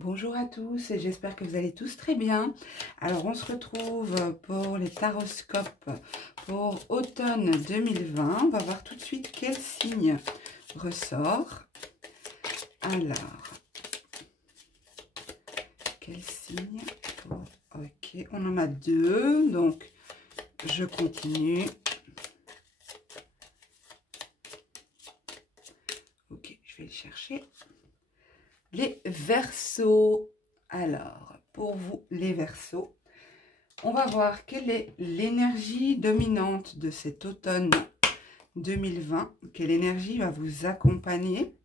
Bonjour à tous et j'espère que vous allez tous très bien. Alors on se retrouve pour les taroscopes pour automne 2020. On va voir tout de suite quel signe ressort. Alors, quel signe Ok, on en a deux, donc je continue. Ok, je vais le chercher. Les Verseaux. Alors, pour vous, les Verseaux, on va voir quelle est l'énergie dominante de cet automne 2020. Quelle énergie va vous accompagner?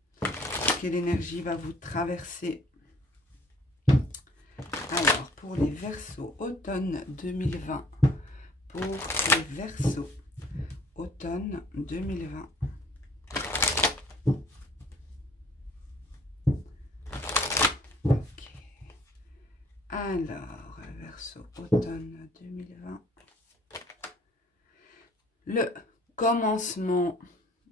Quelle énergie va vous traverser? Alors, pour les Verseaux, automne 2020. Pour les Verseaux, automne 2020. Alors, Verseau, automne 2020. Le commencement,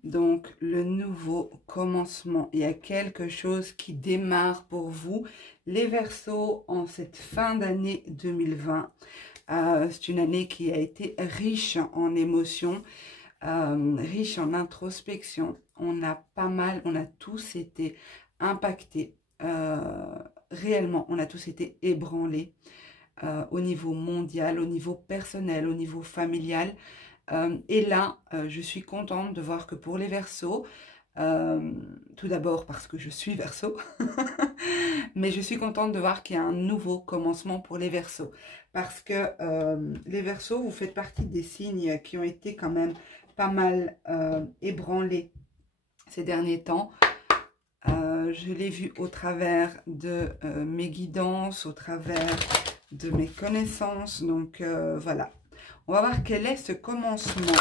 donc le nouveau commencement. Il y a quelque chose qui démarre pour vous, les Verseaux, en cette fin d'année 2020. C'est une année qui a été riche en émotions, riche en introspection. On a tous été impactés. Réellement, on a tous été ébranlés au niveau mondial, au niveau personnel, au niveau familial. Et là, je suis contente de voir que pour les Verseaux, tout d'abord parce que je suis Verseau, mais je suis contente de voir qu'il y a un nouveau commencement pour les Verseaux. Parce que les Verseaux, vous faites partie des signes qui ont été quand même pas mal ébranlés ces derniers temps. Je l'ai vu au travers de mes guidances, au travers de mes connaissances. Donc voilà, on va voir quel est ce commencement.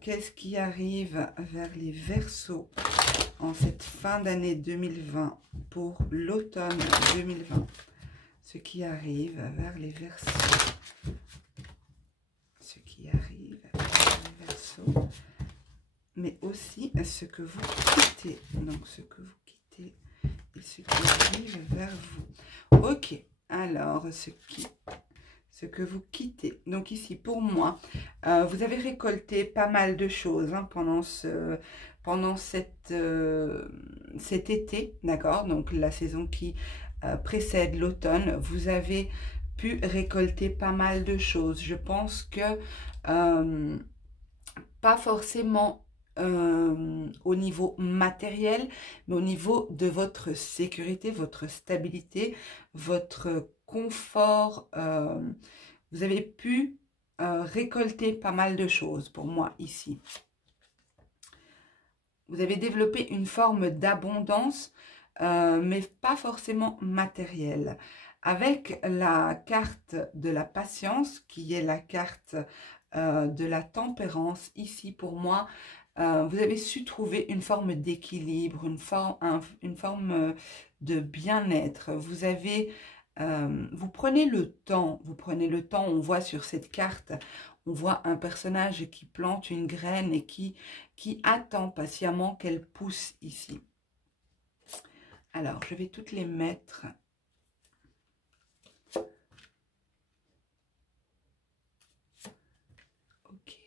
Qu'est-ce qui arrive vers les Verseaux en cette fin d'année 2020 pour l'automne 2020. Ce qui arrive vers les Verseaux. Ce qui arrive vers les Verseaux. Mais aussi ce que vous quittez. Donc ce que vous quittez et ce qui arrive vers vous. Ok, alors ce que vous quittez. Donc ici pour moi, vous avez récolté pas mal de choses hein, pendant cet été, d'accord? Donc la saison qui précède l'automne, vous avez pu récolter pas mal de choses. Je pense que pas forcément au niveau matériel, mais au niveau de votre sécurité, votre stabilité, votre confort. Vous avez pu récolter pas mal de choses pour moi ici. Vous avez développé une forme d'abondance, mais pas forcément matérielle. Avec la carte de la patience, qui est la carte de la tempérance, ici pour moi, vous avez su trouver une forme d'équilibre, une forme de bien-être. Vous prenez le temps, on voit sur cette carte, on voit un personnage qui plante une graine et qui attend patiemment qu'elle pousse ici. Alors, je vais toutes les mettre. Ok.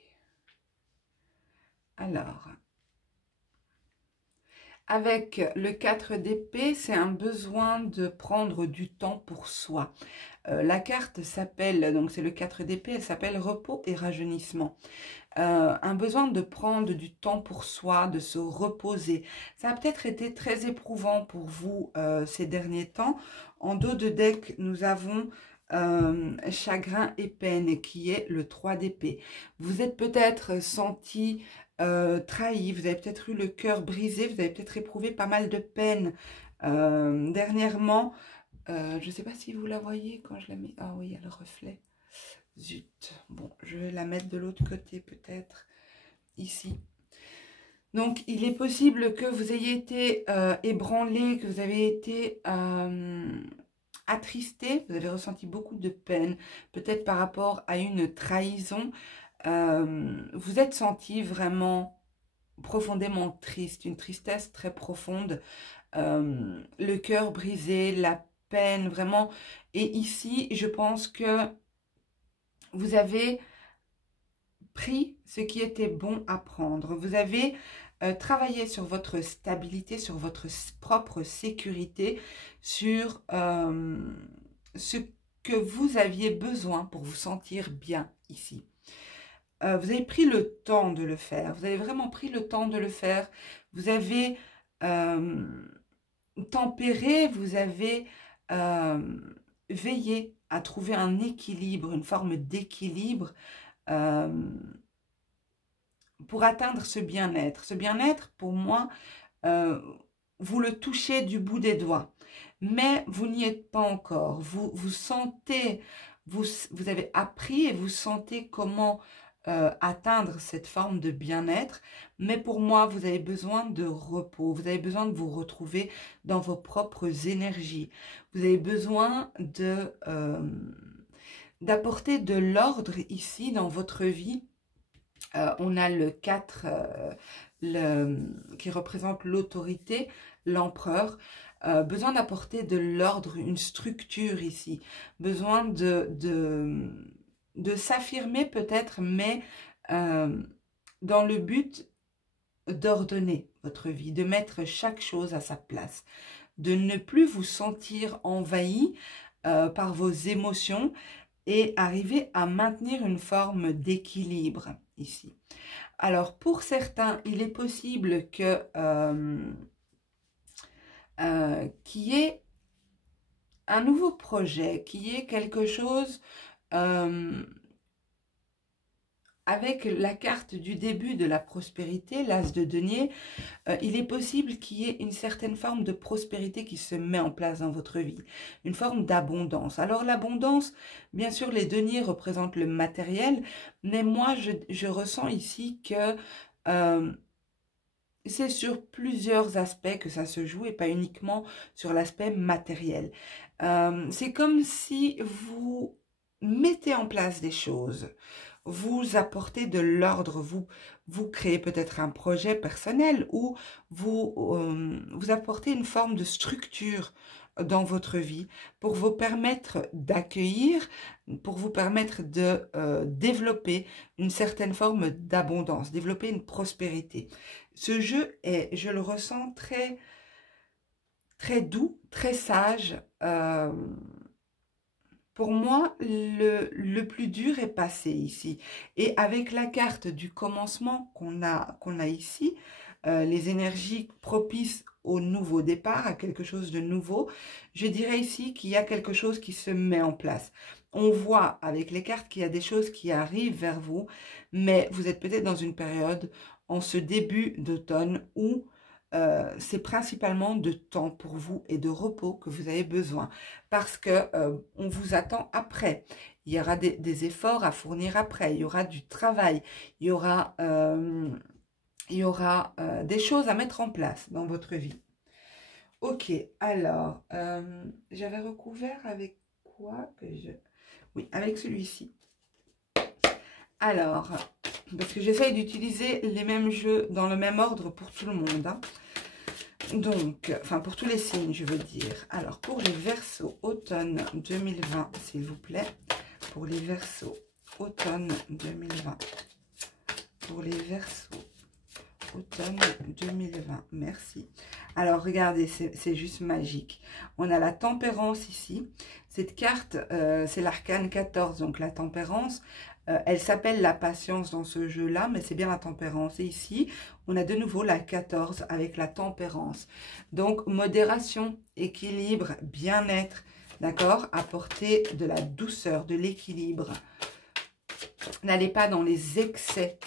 Alors, avec le 4 d'épée, c'est un besoin de prendre du temps pour soi. La carte s'appelle, donc c'est le 4 d'épée, elle s'appelle repos et rajeunissement. Un besoin de prendre du temps pour soi, de se reposer. Ça a peut-être été très éprouvant pour vous ces derniers temps. En dos de deck, nous avons chagrin et peine, qui est le 3 d'épée. Vous êtes peut-être senti trahi, vous avez peut-être eu le cœur brisé, vous avez peut-être éprouvé pas mal de peine dernièrement. Je ne sais pas si vous la voyez quand je la mets. Ah oui, il y a le reflet. Zut. Bon, je vais la mettre de l'autre côté peut-être. Ici. Donc, il est possible que vous ayez été ébranlé, que vous avez été attristé. Vous avez ressenti beaucoup de peine. Peut-être par rapport à une trahison. Vous êtes senti vraiment profondément triste. Une tristesse très profonde. le cœur brisé, la peine, vraiment. Et ici, je pense que vous avez pris ce qui était bon à prendre. Vous avez travaillé sur votre stabilité, sur votre propre sécurité, sur ce que vous aviez besoin pour vous sentir bien ici. Vous avez pris le temps de le faire. Vous avez vraiment pris le temps de le faire. Vous avez tempéré, vous avez veillé à trouver un équilibre, une forme d'équilibre pour atteindre ce bien-être. Ce bien-être, pour moi, vous le touchez du bout des doigts, mais vous n'y êtes pas encore. Vous sentez, vous avez appris et vous sentez comment atteindre cette forme de bien-être, mais pour moi, vous avez besoin de repos, vous avez besoin de vous retrouver dans vos propres énergies, vous avez besoin de d'apporter de l'ordre ici dans votre vie. On a le 4 qui représente l'autorité, l'empereur. Besoin d'apporter de l'ordre, une structure ici. Besoin de s'affirmer peut-être, mais dans le but d'ordonner votre vie, de mettre chaque chose à sa place, de ne plus vous sentir envahi par vos émotions et arriver à maintenir une forme d'équilibre ici. Alors, pour certains, il est possible que qu'il y ait un nouveau projet, qu'il y ait quelque chose avec la carte du début de la prospérité, l'as de denier, il est possible qu'il y ait une certaine forme de prospérité qui se met en place dans votre vie, une forme d'abondance. Alors l'abondance, bien sûr, les deniers représentent le matériel, mais moi, je ressens ici que c'est sur plusieurs aspects que ça se joue et pas uniquement sur l'aspect matériel. C'est comme si vous mettez en place des choses, vous apportez de l'ordre, vous créez peut-être un projet personnel ou vous apportez une forme de structure dans votre vie pour vous permettre d'accueillir, pour vous permettre de développer une certaine forme d'abondance, développer une prospérité. Ce jeu est, je le ressens, très, très doux, très sage. Pour moi, le plus dur est passé ici. Et avec la carte du commencement qu'on a ici, les énergies propices au nouveau départ, à quelque chose de nouveau, je dirais ici qu'il y a quelque chose qui se met en place. On voit avec les cartes qu'il y a des choses qui arrivent vers vous, mais vous êtes peut-être dans une période, en ce début d'automne, où c'est principalement de temps pour vous et de repos que vous avez besoin parce que on vous attend après. Il y aura des efforts à fournir après, il y aura du travail, il y aura des choses à mettre en place dans votre vie. Ok, alors, j'avais recouvert avec quoi que je... Oui, avec celui-ci. Alors, parce que j'essaye d'utiliser les mêmes jeux dans le même ordre pour tout le monde, hein. Donc, enfin pour tous les signes, je veux dire. Alors, pour les Verseaux, automne 2020, s'il vous plaît. Pour les Verseaux, automne 2020. Pour les Verseaux, automne 2020. Merci. Alors, regardez, c'est juste magique. On a la tempérance ici. Cette carte, c'est l'arcane 14, donc la tempérance. Elle s'appelle la patience dans ce jeu-là, mais c'est bien la tempérance. Et ici, on a de nouveau la 14 avec la tempérance. Donc, modération, équilibre, bien-être, d'accord? Apporter de la douceur, de l'équilibre. N'allez pas dans les excès.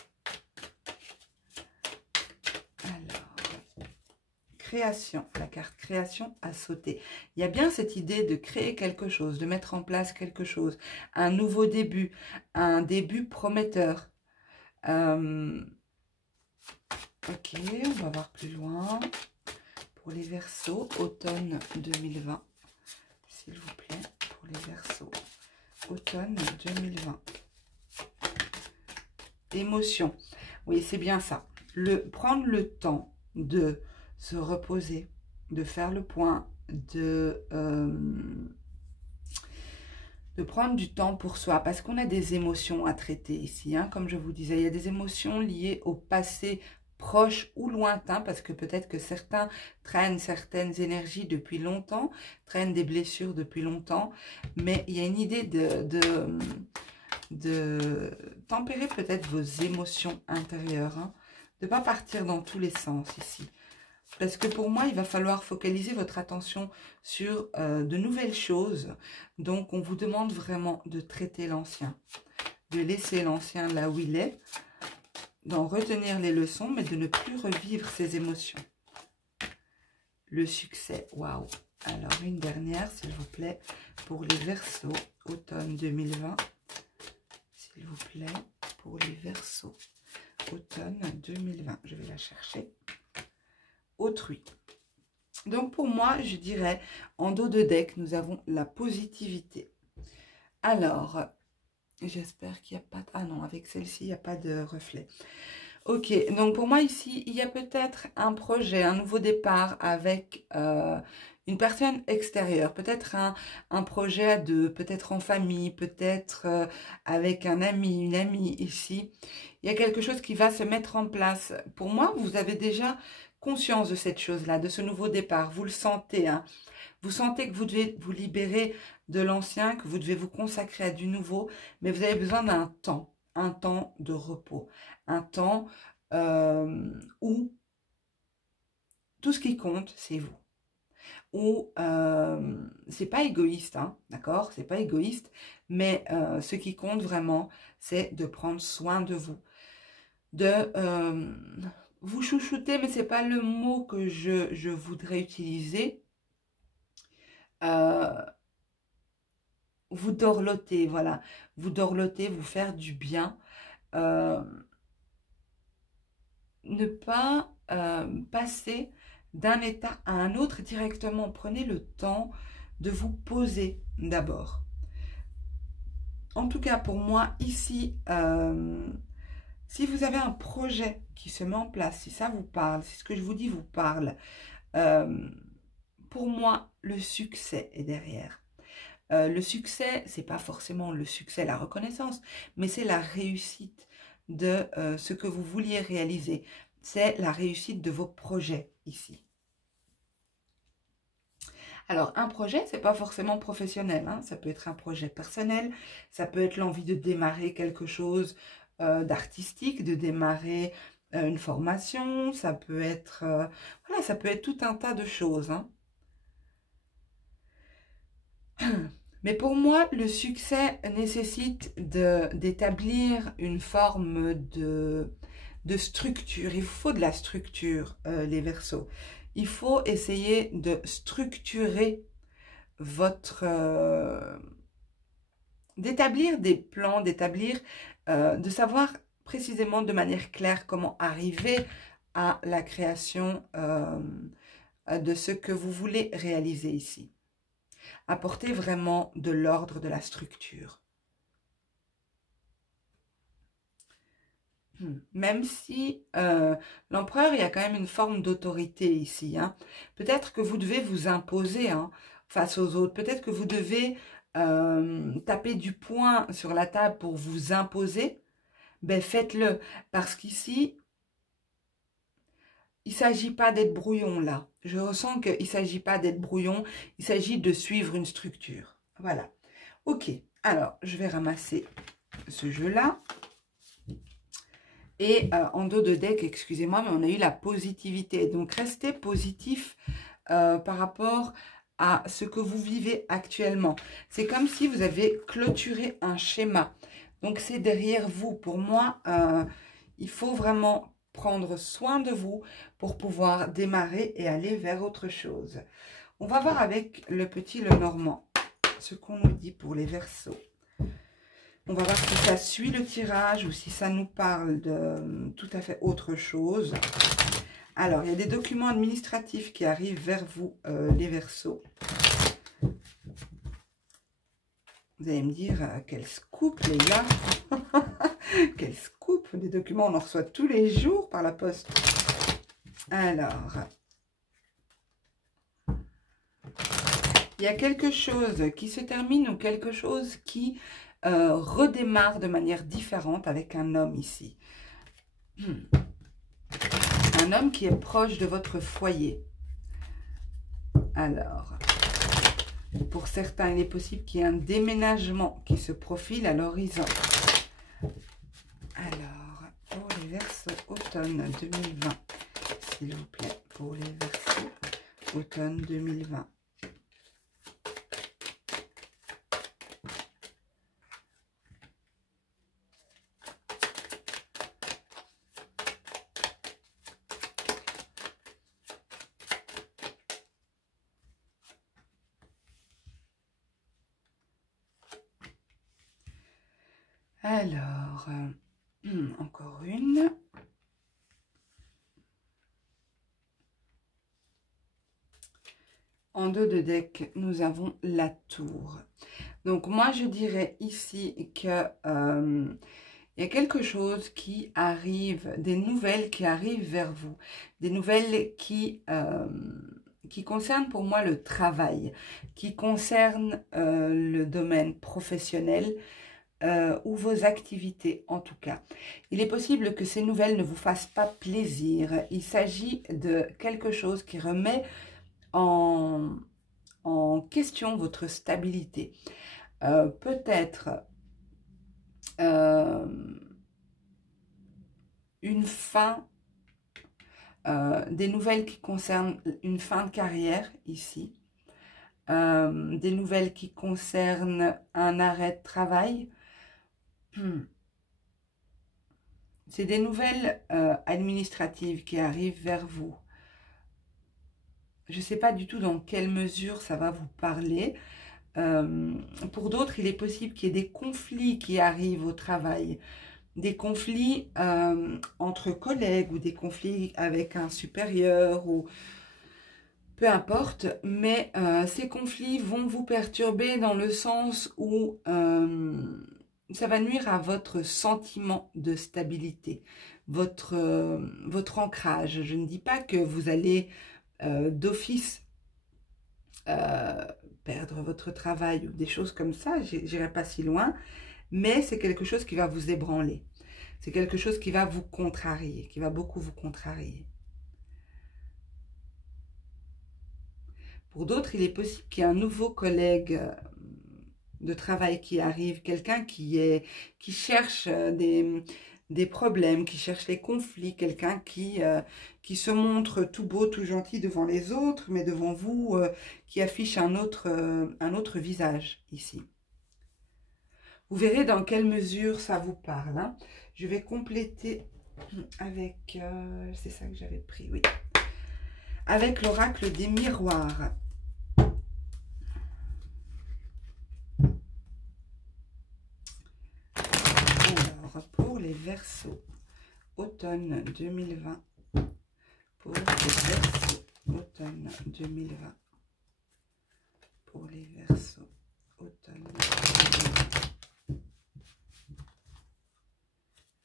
Création, la carte création a sauté. Il y a bien cette idée de créer quelque chose, de mettre en place quelque chose, un nouveau début, un début prometteur. Ok, on va voir plus loin. Pour les Verseaux, automne 2020, s'il vous plaît, pour les Verseaux, automne 2020. Émotion, oui, c'est bien ça. Prendre le temps de se reposer, de faire le point, de prendre du temps pour soi, parce qu'on a des émotions à traiter ici, hein, comme je vous disais, il y a des émotions liées au passé proche ou lointain, parce que peut-être que certains traînent certaines énergies depuis longtemps, traînent des blessures depuis longtemps, mais il y a une idée de tempérer peut-être vos émotions intérieures, hein, de ne pas partir dans tous les sens ici. Parce que pour moi, il va falloir focaliser votre attention sur de nouvelles choses. Donc, on vous demande vraiment de traiter l'ancien, de laisser l'ancien là où il est, d'en retenir les leçons, mais de ne plus revivre ses émotions. Le succès, waouh! Alors, une dernière, s'il vous plaît, pour les Verseaux, automne 2020. S'il vous plaît, pour les Verseaux, automne 2020. Je vais la chercher. Autrui. Donc pour moi, je dirais, en dos de deck, nous avons la positivité. Alors, j'espère qu'il n'y a pas... Ah non, avec celle-ci, il n'y a pas de reflet. Ok, donc pour moi ici, il y a peut-être un projet, un nouveau départ avec une personne extérieure. Peut-être un projet à deux, peut-être en famille, peut-être avec un ami, une amie ici. Il y a quelque chose qui va se mettre en place. Pour moi, vous avez déjà conscience de cette chose-là, de ce nouveau départ. Vous le sentez, hein. Vous sentez que vous devez vous libérer de l'ancien, que vous devez vous consacrer à du nouveau, mais vous avez besoin d'un temps de repos, un temps où tout ce qui compte, c'est vous. Où c'est pas égoïste, hein, d'accord? C'est pas égoïste, mais ce qui compte vraiment, c'est de prendre soin de vous, de vous chouchouter, mais c'est pas le mot que je voudrais utiliser. Vous dorloter, voilà. Vous dorloter, vous faire du bien. Ne pas passer d'un état à un autre directement. Prenez le temps de vous poser d'abord. En tout cas, pour moi, ici, si vous avez un projet qui se met en place, si ça vous parle, si ce que je vous dis vous parle, pour moi, le succès est derrière. Le succès, c'est pas forcément le succès, la reconnaissance, mais c'est la réussite de ce que vous vouliez réaliser. C'est la réussite de vos projets ici. Alors, un projet, c'est pas forcément professionnel, hein. Ça peut être un projet personnel, ça peut être l'envie de démarrer quelque chose d'artistique, de démarrer une formation, ça peut être, voilà, ça peut être tout un tas de choses, hein. Mais pour moi, le succès nécessite d'établir une forme de structure. Il faut de la structure, les Verseaux. Il faut essayer de structurer votre... d'établir des plans, de savoir précisément de manière claire comment arriver à la création de ce que vous voulez réaliser ici. Apporter vraiment de l'ordre, de la structure. Même si l'empereur, il y a quand même une forme d'autorité ici, hein. Peut-être que vous devez vous imposer, hein, face aux autres. Peut-être que vous devez taper du poing sur la table pour vous imposer. Ben, faites-le. Parce qu'ici, il ne s'agit pas d'être brouillon là. Je ressens qu'il ne s'agit pas d'être brouillon. Il s'agit de suivre une structure. Voilà. Ok. Alors, je vais ramasser ce jeu-là. Et en dos de deck, excusez-moi, mais on a eu la positivité. Donc, restez positif par rapport à ce que vous vivez actuellement. C'est comme si vous avez clôturé un schéma. Donc, c'est derrière vous. Pour moi, il faut vraiment prendre soin de vous pour pouvoir démarrer et aller vers autre chose. On va voir avec le petit Lenormand ce qu'on nous dit pour les Verseaux. On va voir si ça suit le tirage ou si ça nous parle de tout à fait autre chose. Alors, il y a des documents administratifs qui arrivent vers vous, les Verseaux. Vous allez me dire, quel scoop, les gars. Quel scoop. Des documents, on en reçoit tous les jours par la poste. Alors, Il y a quelque chose qui se termine ou quelque chose qui redémarre de manière différente avec un homme ici. Un homme qui est proche de votre foyer. Alors, pour certains, il est possible qu'il y ait un déménagement qui se profile à l'horizon. Alors, pour les Verseaux automne 2020, s'il vous plaît, pour les Verseaux automne 2020. Alors, encore une. En dos de deck, nous avons la tour. Donc, moi, je dirais ici que il y a quelque chose qui arrive, des nouvelles qui arrivent vers vous. Des nouvelles qui concernent pour moi le travail, qui concernent le domaine professionnel, ou vos activités en tout cas. Il est possible que ces nouvelles ne vous fassent pas plaisir. Il s'agit de quelque chose qui remet en question votre stabilité. Peut-être une fin, des nouvelles qui concernent une fin de carrière ici. Des nouvelles qui concernent un arrêt de travail. C'est des nouvelles administratives qui arrivent vers vous. Je ne sais pas du tout dans quelle mesure ça va vous parler. Pour d'autres, il est possible qu'il y ait des conflits qui arrivent au travail. Des conflits entre collègues ou des conflits avec un supérieur ou peu importe. Mais ces conflits vont vous perturber dans le sens où ça va nuire à votre sentiment de stabilité, votre ancrage. Je ne dis pas que vous allez d'office perdre votre travail ou des choses comme ça, j'irai pas si loin, mais c'est quelque chose qui va vous ébranler. C'est quelque chose qui va vous contrarier, qui va beaucoup vous contrarier. Pour d'autres, il est possible qu'il y ait un nouveau collègue de travail qui arrive, quelqu'un qui cherche des problèmes, qui cherche les conflits, quelqu'un qui se montre tout beau, tout gentil devant les autres, mais devant vous, qui affiche un autre visage ici. Vous verrez dans quelle mesure ça vous parle. Hein. Je vais compléter avec, c'est ça que j'avais pris, oui, avec l'oracle des miroirs. Pour les Verseaux, automne 2020. Pour les Verseaux, automne 2020. Pour les Verseaux, automne 2020.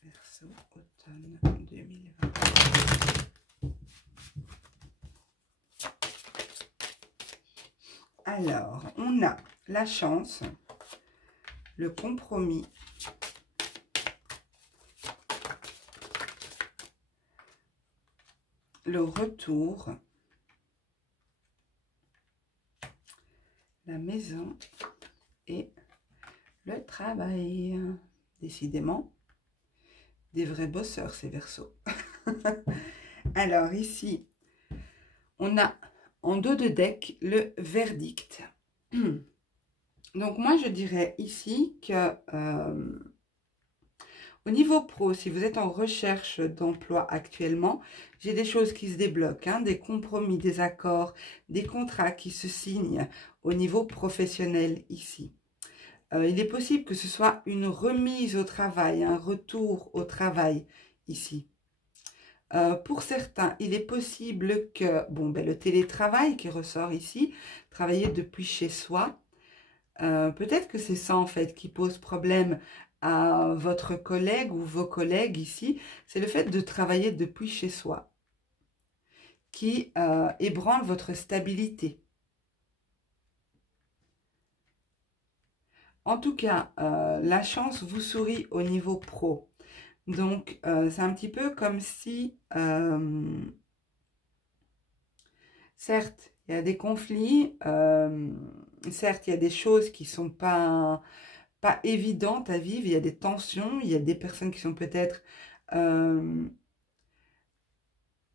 Verseaux, automne 2020. Alors, on a la chance, le compromis, le retour, la maison et le travail. Décidément, des vrais bosseurs ces Verseaux. Alors ici, on a en dos de deck le verdict. Donc moi je dirais ici que au niveau pro, si vous êtes en recherche d'emploi actuellement, j'ai des choses qui se débloquent, hein, des compromis, des accords, des contrats qui se signent au niveau professionnel ici. Il est possible que ce soit une remise au travail, un retour au travail ici. Pour certains, il est possible que le télétravail qui ressort ici, travailler depuis chez soi, peut-être que c'est ça en fait qui pose problème à votre collègue ou vos collègues ici, c'est le fait de travailler depuis chez soi qui ébranle votre stabilité. En tout cas, la chance vous sourit au niveau pro. Donc, c'est un petit peu comme si, certes, il y a des conflits, certes, il y a des choses qui ne sont pas évidentes à vivre, il y a des tensions, il y a des personnes qui sont peut-être...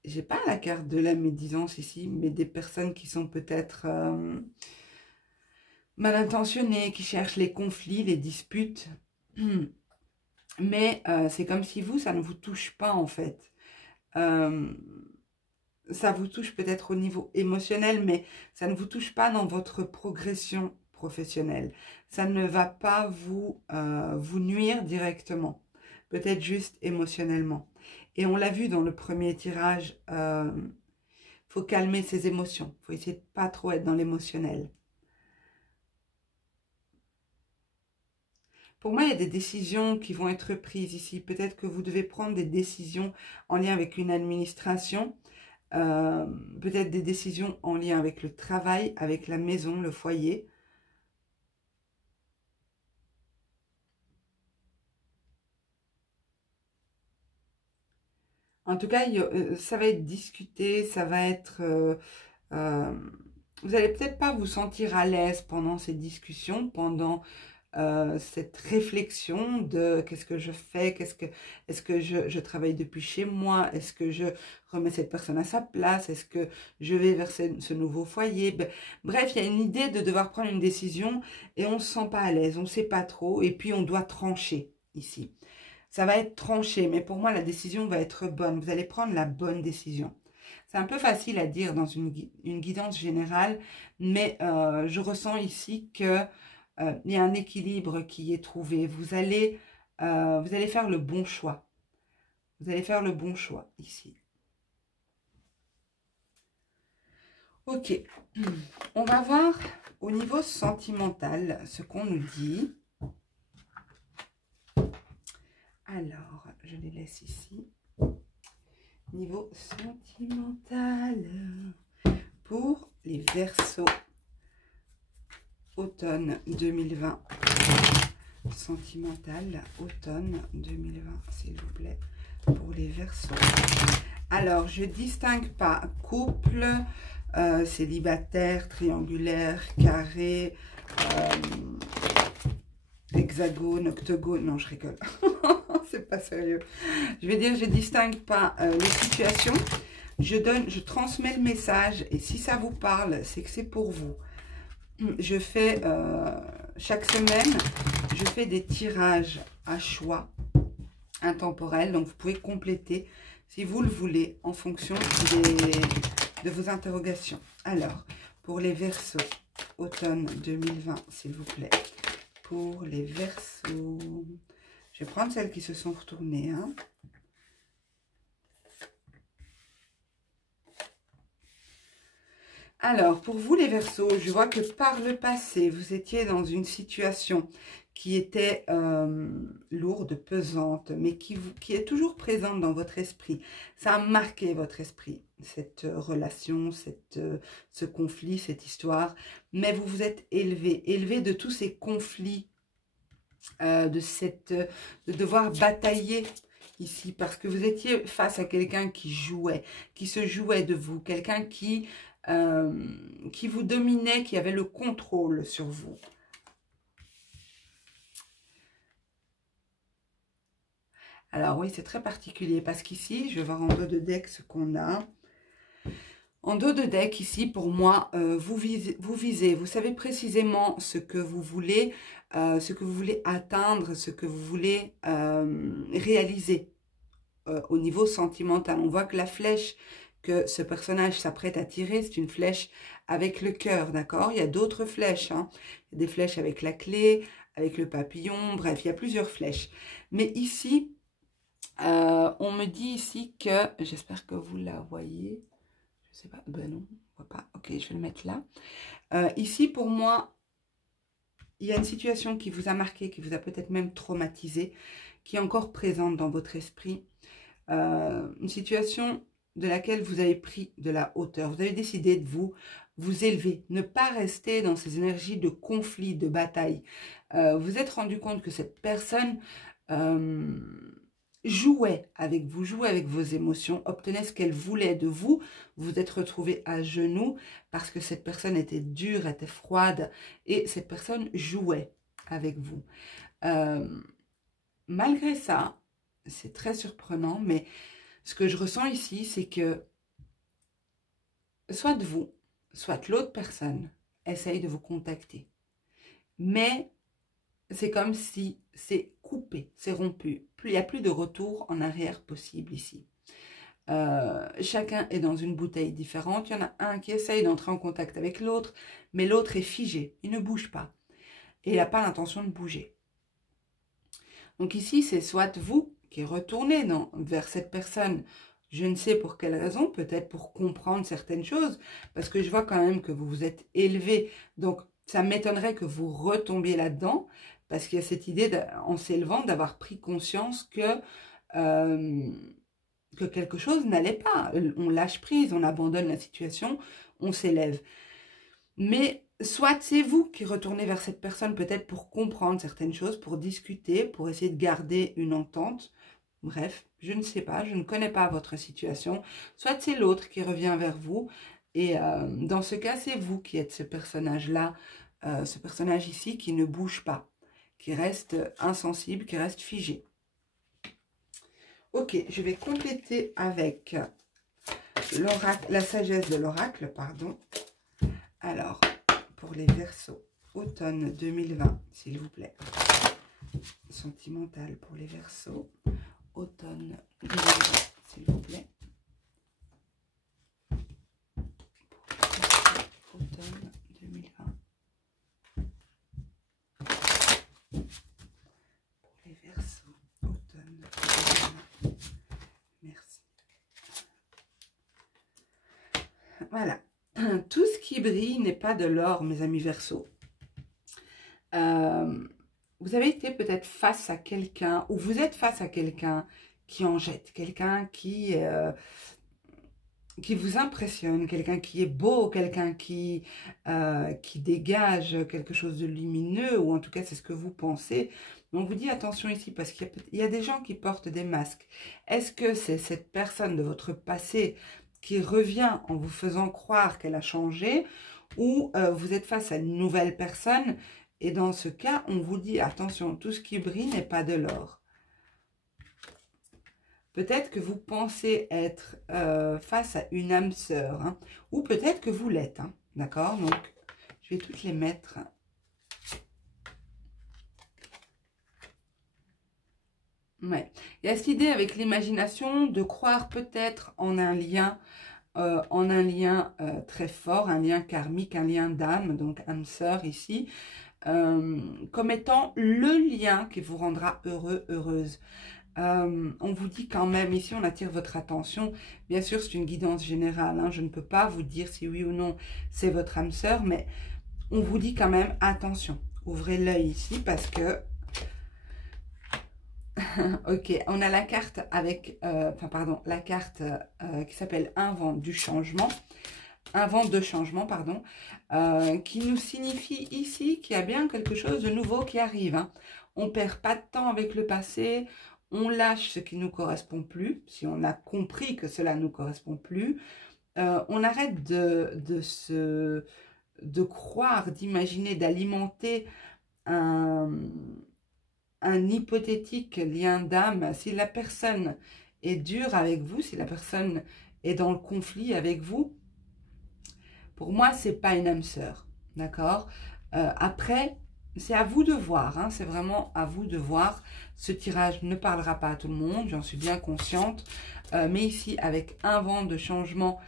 j'ai pas la carte de la médisance ici, mais des personnes qui sont peut-être mal intentionnées, qui cherchent les conflits, les disputes. Mais c'est comme si vous, ça ne vous touche pas en fait. Ça vous touche peut-être au niveau émotionnel, mais ça ne vous touche pas dans votre progression professionnelle. Ça ne va pas vous, vous nuire directement, peut-être juste émotionnellement. Et on l'a vu dans le premier tirage, faut calmer ses émotions. Faut essayer de pas trop être dans l'émotionnel. Pour moi, il y a des décisions qui vont être prises ici. Peut-être que vous devez prendre des décisions en lien avec une administration. Peut-être des décisions en lien avec le travail, avec la maison, le foyer. En tout cas, ça va être discuté, ça va être... vous allez peut-être pas vous sentir à l'aise pendant ces discussions, pendant cette réflexion de qu'est-ce que je fais, est-ce que je travaille depuis chez moi, est-ce que je remets cette personne à sa place, est-ce que je vais vers ce nouveau foyer. Bref, il y a une idée de devoir prendre une décision et on ne se sent pas à l'aise, on ne sait pas trop et puis on doit trancher ici. Ça va être tranché, mais pour moi, la décision va être bonne. Vous allez prendre la bonne décision. C'est un peu facile à dire dans une guidance générale, mais je ressens ici que il y a un équilibre qui est trouvé. Vous allez faire le bon choix. Vous allez faire le bon choix ici. Ok. On va voir au niveau sentimental ce qu'on nous dit. Alors, je les laisse ici. Niveau sentimental pour les Verseaux. Automne 2020. Sentimental, automne 2020, s'il vous plaît, pour les Verseaux. Alors, je distingue pas couple, célibataire, triangulaire, carré, hexagone, octogone. Non, je rigole. C'est pas sérieux. Je vais dire, je distingue pas les situations. Je transmets le message et si ça vous parle, c'est que c'est pour vous. Je fais, chaque semaine, je fais des tirages à choix intemporels. Donc, vous pouvez compléter, si vous le voulez, en fonction de vos interrogations. Alors, pour les Verseaux, automne 2020, s'il vous plaît. Pour les Verseaux, je vais prendre celles qui se sont retournées. Hein. Alors, pour vous les Verseaux, je vois que par le passé, vous étiez dans une situation qui était lourde, pesante, mais qui est toujours présente dans votre esprit. Ça a marqué votre esprit, cette relation, ce conflit, cette histoire. Mais vous vous êtes élevé de tous ces conflits, de devoir batailler ici, parce que vous étiez face à quelqu'un qui se jouait de vous, quelqu'un qui vous dominait, qui avait le contrôle sur vous. Alors oui, c'est très particulier, parce qu'ici, je vais voir en dos de deck ce qu'on a. En dos de deck, ici, pour moi, vous visez, vous savez précisément ce que vous voulez atteindre, ce que vous voulez réaliser au niveau sentimental. On voit que la flèche que ce personnage s'apprête à tirer, c'est une flèche avec le cœur, d'accord? Il y a d'autres flèches, hein. Il y a des flèches avec la clé, avec le papillon, bref, il y a plusieurs flèches. Mais ici, on me dit ici que, j'espère que vous la voyez, je sais pas, ben non, on voit pas, ok, je vais le mettre là. Ici, pour moi, il y a une situation qui vous a marqué, qui vous a peut-être même traumatisé, qui est encore présente dans votre esprit. Une situation de laquelle vous avez pris de la hauteur. Vous avez décidé de vous vous élever, ne pas rester dans ces énergies de conflit, de bataille. Vous êtes rendu compte que cette personne jouait avec vous, jouait avec vos émotions, obtenait ce qu'elle voulait de vous. Vous vous êtes retrouvé à genoux parce que cette personne était dure, était froide et cette personne jouait avec vous. Malgré ça, c'est très surprenant, mais ce que je ressens ici, c'est que soit vous, soit l'autre personne essaye de vous contacter. Mais c'est comme si c'est coupé, c'est rompu. Il n'y a plus de retour en arrière possible ici. Chacun est dans une bouteille différente. Il y en a un qui essaye d'entrer en contact avec l'autre, mais l'autre est figé, il ne bouge pas. Et il n'a pas l'intention de bouger. Donc ici, c'est soit vous qui retournez vers cette personne, je ne sais pour quelle raison, peut-être pour comprendre certaines choses, parce que je vois quand même que vous vous êtes élevé. Donc, ça m'étonnerait que vous retombiez là-dedans, parce qu'il y a cette idée, en s'élevant, d'avoir pris conscience que quelque chose n'allait pas. On lâche prise, on abandonne la situation, on s'élève. Mais soit c'est vous qui retournez vers cette personne peut-être pour comprendre certaines choses, pour discuter, pour essayer de garder une entente. Bref, je ne sais pas, je ne connais pas votre situation. Soit c'est l'autre qui revient vers vous. Et dans ce cas, c'est vous qui êtes ce personnage-là, ce personnage ici qui ne bouge pas, qui reste insensible, qui reste figé. Ok, je vais compléter avec l'oracle, la sagesse de l'oracle, pardon. Alors, pour les Verseaux, automne 2020, s'il vous plaît. Sentimental pour les Verseaux, automne 2020, s'il vous plaît. Pour les Verseaux, automne 2020. Pour les Verseaux, automne 2020. Merci. Voilà. Tout ce qui brille n'est pas de l'or, mes amis Verseaux. Vous avez été peut-être face à quelqu'un, ou vous êtes face à quelqu'un qui en jette, quelqu'un qui vous impressionne, quelqu'un qui est beau, quelqu'un qui dégage quelque chose de lumineux, ou en tout cas c'est ce que vous pensez. On vous dit attention ici, parce qu'il y a des gens qui portent des masques. Est-ce que c'est cette personne de votre passé qui revient en vous faisant croire qu'elle a changé, ou vous êtes face à une nouvelle personne, et dans ce cas, on vous dit attention, tout ce qui brille n'est pas de l'or. Peut-être que vous pensez être face à une âme sœur, hein, ou peut-être que vous l'êtes, hein, d'accord? Donc, je vais toutes les mettre. Ouais. Il y a cette idée avec l'imagination de croire peut-être en un lien très fort, un lien karmique, un lien d'âme, donc âme sœur ici, comme étant le lien qui vous rendra heureux, heureuse. On vous dit quand même, ici on attire votre attention, bien sûr c'est une guidance générale, hein, je ne peux pas vous dire si oui ou non c'est votre âme sœur, mais on vous dit quand même attention, ouvrez l'œil ici parce que ok, on a la carte avec, la carte qui s'appelle un vent du changement, un vent de changement, pardon, qui nous signifie ici qu'il y a bien quelque chose de nouveau qui arrive. Hein. On perd pas de temps avec le passé, on lâche ce qui ne nous correspond plus, si on a compris que cela ne nous correspond plus. On arrête de croire, d'imaginer, d'alimenter un hypothétique lien d'âme. Si la personne est dure avec vous, si la personne est dans le conflit avec vous, pour moi, c'est pas une âme sœur, d'accord? Après, c'est à vous de voir, hein, c'est vraiment à vous de voir. Ce tirage ne parlera pas à tout le monde, j'en suis bien consciente. Mais ici, avec un vent de changement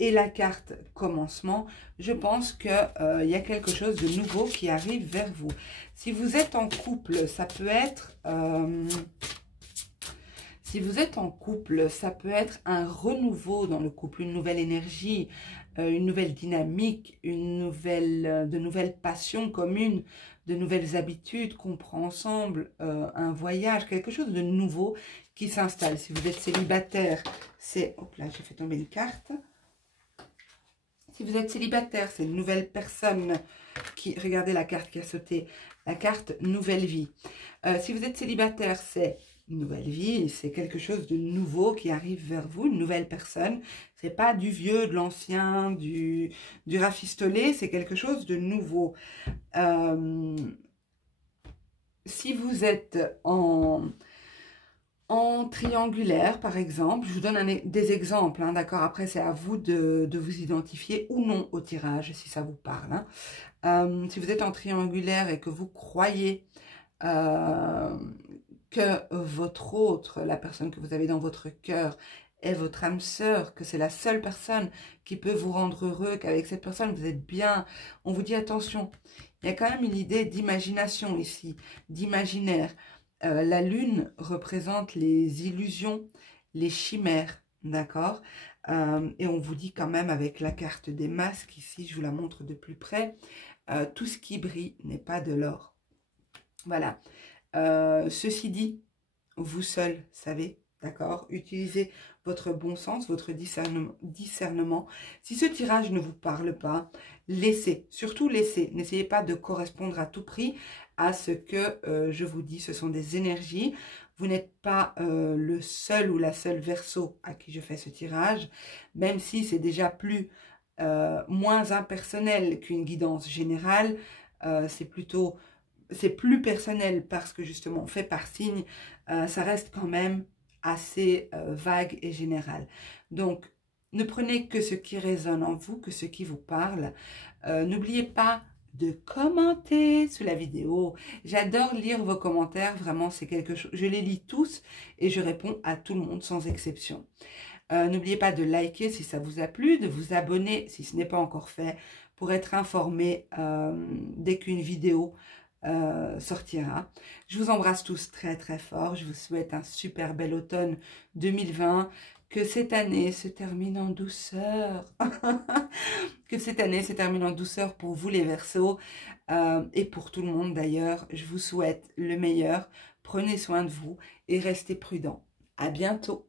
et la carte commencement, je pense qu'il y a quelque chose de nouveau qui arrive vers vous. Si vous êtes en couple, ça peut être... si vous êtes en couple, ça peut être un renouveau dans le couple, une nouvelle énergie, une nouvelle dynamique, de nouvelles passions communes, de nouvelles habitudes qu'on prend ensemble, un voyage, quelque chose de nouveau qui s'installe. Si vous êtes célibataire, c'est... Hop là, j'ai fait tomber une carte. Si vous êtes célibataire, c'est une nouvelle personne qui... Regardez la carte qui a sauté. La carte nouvelle vie. Si vous êtes célibataire, c'est une nouvelle vie. C'est quelque chose de nouveau qui arrive vers vous. Une nouvelle personne. C'est pas du vieux, de l'ancien, du rafistolé. C'est quelque chose de nouveau. Si vous êtes en triangulaire, par exemple, je vous donne des exemples, hein, d'accord? Après, c'est à vous de vous identifier ou non au tirage, si ça vous parle. Hein. Si vous êtes en triangulaire et que vous croyez que votre autre, la personne que vous avez dans votre cœur, est votre âme sœur, que c'est la seule personne qui peut vous rendre heureux, qu'avec cette personne, vous êtes bien, on vous dit attention. Il y a quand même une idée d'imagination ici, d'imaginaire. La lune représente les illusions, les chimères, d'accord? Et on vous dit quand même avec la carte des masques, ici, je vous la montre de plus près, tout ce qui brille n'est pas de l'or. Voilà. Ceci dit, vous seul savez, d'accord? Utilisez votre bon sens, votre discernement. Si ce tirage ne vous parle pas, laissez, surtout laissez. N'essayez pas de correspondre à tout prix à ce que je vous dis. Ce sont des énergies. Vous n'êtes pas le seul ou la seule Verseau à qui je fais ce tirage, même si c'est déjà moins impersonnel qu'une guidance générale. C'est plus personnel parce que justement on fait par signe. Ça reste quand même assez vague et général. Donc, ne prenez que ce qui résonne en vous, que ce qui vous parle. N'oubliez pas de commenter sous la vidéo. J'adore lire vos commentaires, vraiment c'est quelque chose. Je les lis tous et je réponds à tout le monde sans exception. N'oubliez pas de liker si ça vous a plu, de vous abonner si ce n'est pas encore fait pour être informé dès qu'une vidéo sortira. Je vous embrasse tous très très fort. Je vous souhaite un super bel automne 2020. Que cette année se termine en douceur. Que cette année se termine en douceur pour vous les Verseaux et pour tout le monde d'ailleurs. Je vous souhaite le meilleur. Prenez soin de vous et restez prudents. À bientôt.